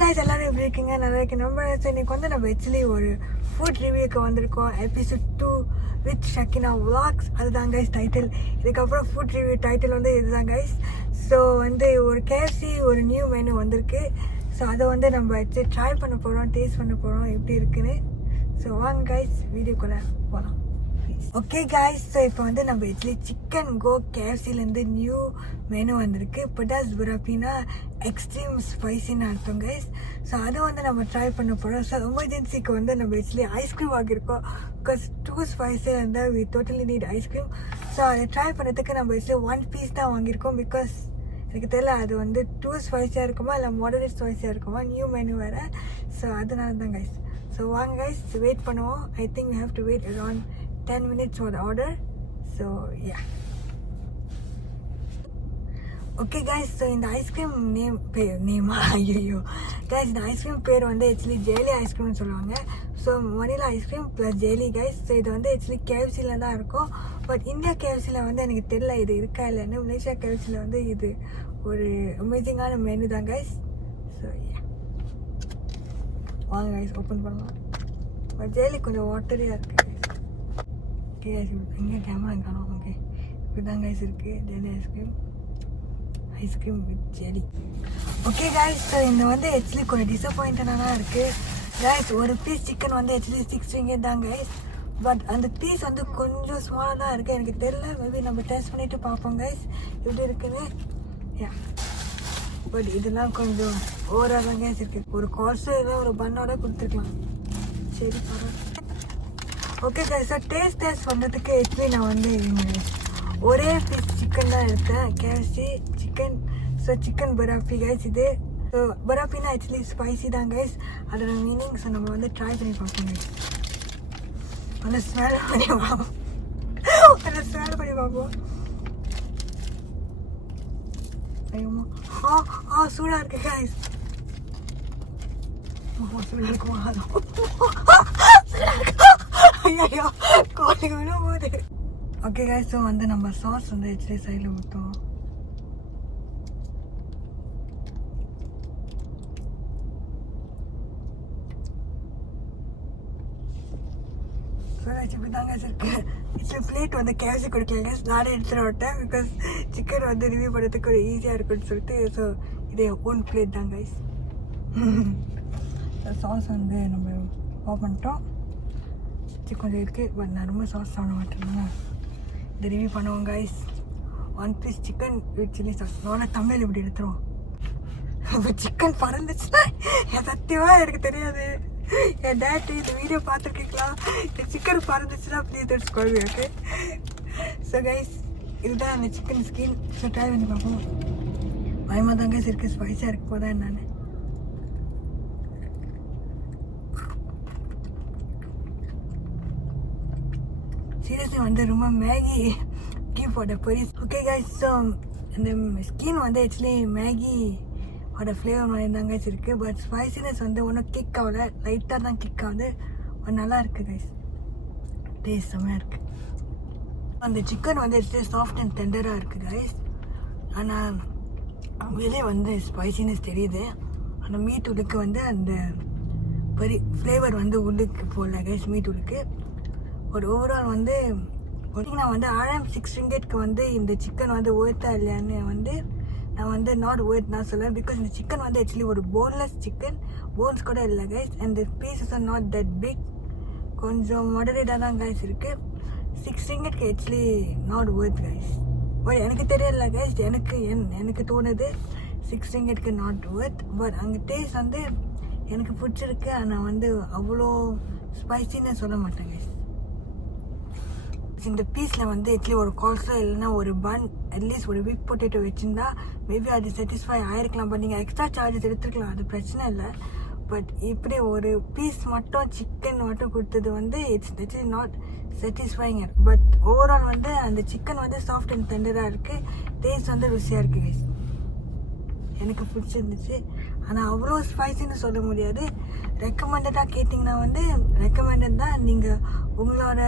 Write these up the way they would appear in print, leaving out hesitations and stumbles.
guys, எல்லாரும் எப்படி இருக்கீங்க? நல்லா இருக்கேன். இன்னைக்கு வந்து நம்ம ஆக்சுவலி ஒரு ஃபுட் ரிவ்யூக்கு வந்திருக்கோம். Episode 2 with Sakina vlogs. அதுதான் கைஸ் டைட்டில். இதுக்கப்புறம் ஃபுட் ரிவ்யூ டைட்டில் வந்து இதுதான் கைஸ். ஸோ வந்து ஒரு KFC ஒரு நியூ மெனு வந்திருக்கு. ஸோ அதை வந்து நம்ம ஆக்சுவலி ட்ரை பண்ண போகிறோம், டேஸ்ட் பண்ண போகிறோம் எப்படி இருக்குன்னு. ஸோ வாங்க கைஸ் வீடியோக்குள்ளே போகலாம். ஓகே கைஸ், ஸோ இப்போ வந்து நம்ம ஆக்சுவலி சிக்கன் கோ KFCலேருந்து நியூ மெனு வந்திருக்கு. பட்டாஸ் புராப்பினா எக்ஸ்ட்ரீம் ஸ்பைசின்னு அர்த்தம் கைஸ். ஸோ அதை வந்து நம்ம ட்ரை பண்ண போகிறோம். ஸோ எமர்ஜென்சிக்கு வந்து நம்ம ஆக்சுவலி ஐஸ்கிரீம் வாங்கியிருக்கோம். பிகாஸ் 2 ஸ்பைஸி இருந்தால் we totally need ice cream. So அதை ட்ரை பண்ணுறதுக்கு நம்ம ஆக்சுவலி 1 பீஸ் தான் வாங்கியிருக்கோம். பிகாஸ் எனக்கு தெரியல அது வந்து 2 ஸ்பைஸியாக இருக்குமா இல்லை மாடரேட் ஸ்பைஸியாக இருக்குமா, நியூ மெனு வேறு. ஸோ அதனால தான் கைஸ். ஸோ வாங்க கைஸ் வெயிட் பண்ணுவோம். I think we have to wait around 10 minutes for the order. So yeah. Okay guys, so இந்த ஐஸ்கிரீம் நேமா ஐயோ guys, இந்த ஐஸ்கிரீம் பேர் வந்து ஆக்சுவலி ஜெய்லி ஐஸ்கிரீம்னு சொல்லுவாங்க. So vanilla ice cream plus jelly guys. So இது வந்து ஆக்சுவலி KFCயில் தான் இருக்கும். பட் இந்தியா KFCயில் வந்து எனக்கு தெரியல இது இருக்கா இல்லைன்னு. மலேசியா KFCயில் வந்து இது ஒரு அமேசிங்கான மெனு தான் கைஸ். ஸோ வாங்க கைஸ் ஓப்பன் பண்ணலாம். பட் ஜெய்லி கொஞ்சம் வாட்டரியாக இருக்குது. ஓகே எங்கே கேமரா காணும். ஓகே இப்படிதான் கைஸ் இருக்குது jelly ice cream with jelly. Okay guys, so இந்த வந்து ஆக்சுவலி கொஞ்சம் டிசப்பாயிண்டடாக இருக்குது கைஸ். ஒரு பீஸ் சிக்கன் வந்து ஆக்சுவலி 6 ringgit தான் கைஸ். பட் அந்த பீஸ் வந்து கொஞ்சம் ஸ்மாலாக தான் இருக்குது. எனக்கு தெரியல, மேபி நம்ம டேஸ்ட் பண்ணிவிட்டு பார்ப்போம் கைஸ் எப்படி இருக்குன்னு. பட் இதெல்லாம் கொஞ்சம் ஓவராக தான் கைஸ் இருக்குது. ஒரு கால்ஸோ ஏதோ ஒரு பண்ணோட கொடுத்துருக்கலாம். சரி பரவாயில்ல. ஓகே கைஸ், ஸோ டேஸ்ட் பண்ணுறதுக்கு ஆக்சுவலி நான் வந்து ஒரே பீஸ் சிக்கன் தான் எடுத்தேன். KFC chicken. ஸோ சிக்கன் பராப்பி கைஸ் இது. ஸோ பராப்பினா ஆக்சுவலி ஸ்பைசி தான் கைஸ், அதோட மீனிங். ஸோ நம்ம வந்து ட்ரை பண்ணி பார்ப்போம் கைஸ். அந்த ஸ்மெல் பண்ணி பார்ப்போம். ஐயோ சூடாக இருக்கு கைஸ். சூடாக இருக்குமா? ஐயோ கோழி விழும் போது. ஓகே கைஸ், ஸோ வந்து நம்ம சாஸ் வந்து ஆக்சுவலி சைடில் ஊற்றோம். ஸோ இப்படி தாங்க இருக்கு. ஆக்சுவலி பிளேட் வந்து KFC கொடுக்கல கைஸ், நானே எடுத்துகிட்டு விட்டேன். பிகாஸ் சிக்கன் வந்து ரிவ்யூ பண்ணுறதுக்கு ஒரு ஈஸியாக இருக்குன்னு சொல்லிட்டு. ஸோ இதே ஓன் பிளேட் தான் கைஸ். சாஸ் வந்து நம்ம ஆஃப் பண்ணிட்டோம். கொஞ்சம் இருக்குது. பட் நான் ரொம்ப சாஸ் சாப்பிட மாட்டேன்னா இதை ரிவ்யூ பண்ணுவோம் guys. 1 piece chicken with chilli sauce. நானே தமிழ் இப்படி எடுத்துருவோம். இப்போ சிக்கன் பறந்துச்சுன்னா என் சத்தியமாக எனக்கு தெரியாது. என் டேட்டு இந்த வீடியோ பார்த்துருக்கீங்களா? இந்த சிக்கன் பறந்துச்சுன்னா ப்ளீஸ் எடுத்துக்கொள்வி. ஓகே ஸோ கைஸ், இதுதான் அந்த சிக்கன் ஸ்கின். ஸோ ட்ரை பண்ணி பார்ப்போம். பயமாக தான் கைஸ் இருக்குது, ஸ்பைஸாக இருக்க போதா என்னன்னு. சீரியஸ்லி வந்து ரொம்ப மேகி கீப்போட பொரிஸ். ஓகே கைஸ், ஸோ இந்த ஸ்கின் வந்து ஆக்சுவலி மேகியோட ஃப்ளேவர் மாதிரி தான் கைஸ் இருக்குது. பட் ஸ்பைசினஸ் வந்து ஒன்றும் கிக் ஆகல, லைட்டாக தான் கிக் ஆகுது. நல்லா இருக்குது கைஸ், டேஸ்ட் செம்மையாக இருக்குது. அந்த சிக்கன் வந்து ஆக்சுவலி சாஃப்ட் அண்ட் டெண்டராக இருக்குது கைஸ். ஆனால் வெளியே வந்து ஸ்பைசினஸ் தெரியுது. அந்த மீட் உள்ளுக்கு வந்து அந்த ஃப்ளேவர் வந்து உள்ளுக்கு போடல கைஸ், மீட் உள்ளுக்கு. ஒரு ஓவரால் வந்து நான் வந்து 6 ringgitக்கு வந்து இந்த சிக்கன் வந்து ஒர்த்தா இல்லையான்னு வந்து நான் வந்து நாட் ஒர்த் நான் சொல்லுவேன். பிகாஸ் இந்த சிக்கன் வந்து ஆக்சுவலி ஒரு போன்லெஸ் சிக்கன், போன்ஸ் கூட இல்லை guys. And the pieces are not that big, கொஞ்சம் மாடரேட்டாக தான் கைஸ் இருக்குது. 6 ringgitக்கு ஆக்சுவலி நாட் ஒர்த் கைஸ். எனக்கு தெரியல கைஸ், எனக்கு தோணுது 6 ringgitக்கு நாட் ஒர்த். பட் அங்கே டேஸ்ட் வந்து எனக்கு பிடிச்சிருக்கு. ஆனால் வந்து அவ்வளோ ஸ்பைசின்னு சொல்ல மாட்டேன் கைஸ். இந்த பீஸில் வந்து ஆக்சுவலி ஒரு கால்ஸோ இல்லைன்னா ஒரு பன், அட்லீஸ்ட் ஒரு பிக் பொட்டேட்டோ வச்சுருந்தா மேபி அது சாட்டிஸ்ஃபை ஆகிருக்கலாம். பட் நீங்கள் எக்ஸ்ட்ரா சார்ஜஸ் எடுத்துருக்கலாம், அது பிரச்சனை இல்லை. பட் இப்படி ஒரு பீஸ் மட்டும் சிக்கன் மட்டும் கொடுத்தது வந்து it's actually not satisfying. But overall வந்து அந்த சிக்கன் வந்து சாஃப்ட் அண்ட் டெண்டராக இருக்குது. டேஸ்ட் வந்து ருசியாக இருக்குது கைஸ், எனக்கு பிடிச்சிருந்துச்சு. ஆனால் அவ்வளோ ஸ்பைசின்னு சொல்ல முடியாது. ரெக்கமெண்டடாக கேட்டிங்கன்னா வந்து ரெக்கமெண்டட் தான். நீங்கள் உங்களோட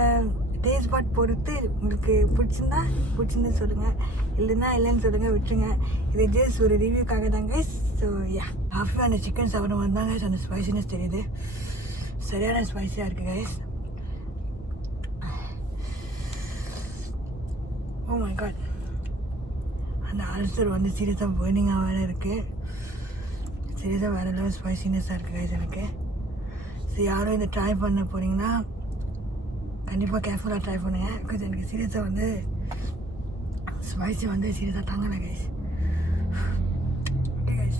டேஸ்ட் பட் பொறுத்து உங்களுக்கு பிடிச்சிருந்து சொல்லுங்கள், இல்லைன்னா இல்லைன்னு சொல்லுங்கள், விட்டுருங்க. இது ஜஸ்ட் ஒரு ரிவ்யூக்காக தான் கைஸ். ஸோ யா, ஆஃப்டர் அந்த சிக்கன் சாப்பிட வந்தாங்க கைஸ், அந்த ஸ்பைசினஸ் தெரியுது, சரியான ஸ்பைஸியாக இருக்குது கைஸ். ஓ மை காட், அந்த அல்சர் வந்து சீரியஸாக பேர்னிங்காக வேறு இருக்குது. சீரியஸாக வேறு லெவல் ஸ்பைசினஸாக இருக்குது கைஸ் எனக்கு. ஸோ யாரும் இதை ட்ரை பண்ண போகிறீங்கன்னா கண்டிப்பாக கேர்ஃபுல்லாக ட்ரை பண்ணுங்கள். பிகாஸ் எனக்கு சீரியஸாக வந்து ஸ்பைசி வந்து சீரியஸாக தாங்கலை கைஸ்.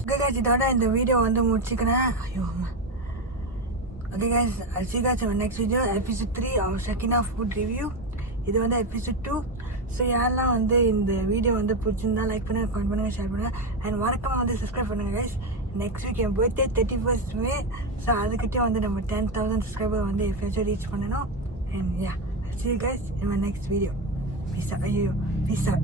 ஓகே கைஸ், இதோட இந்த வீடியோ வந்து முடிச்சுக்கிறேன். ஐயோ அம்மா. Okay guys, I'll see you guys in my next video, episode 3 of Shakina food review. இது வந்து episode 2. ஸோ யாரெல்லாம் வந்து இந்த வீடியோ வந்து பிடிச்சிருந்தா லைக் பண்ணுங்கள், கமெண்ட் பண்ணுங்கள், ஷேர் பண்ணுங்கள், அண்ட் மறக்காமல் வந்து சப்ஸ்கிரைப் பண்ணுங்கள் கைஸ். நெக்ஸ்ட் வீக் என் பர்த்டே 31st May. ஸோ அதுக்கிட்டே வந்து நம்ம 10,000 சப்ஸ்கிரைபர் வந்து எப்பயாச்சும் ரீச் பண்ணணும். And yeah, I'll see you guys in my next video. Peace out. Peace out.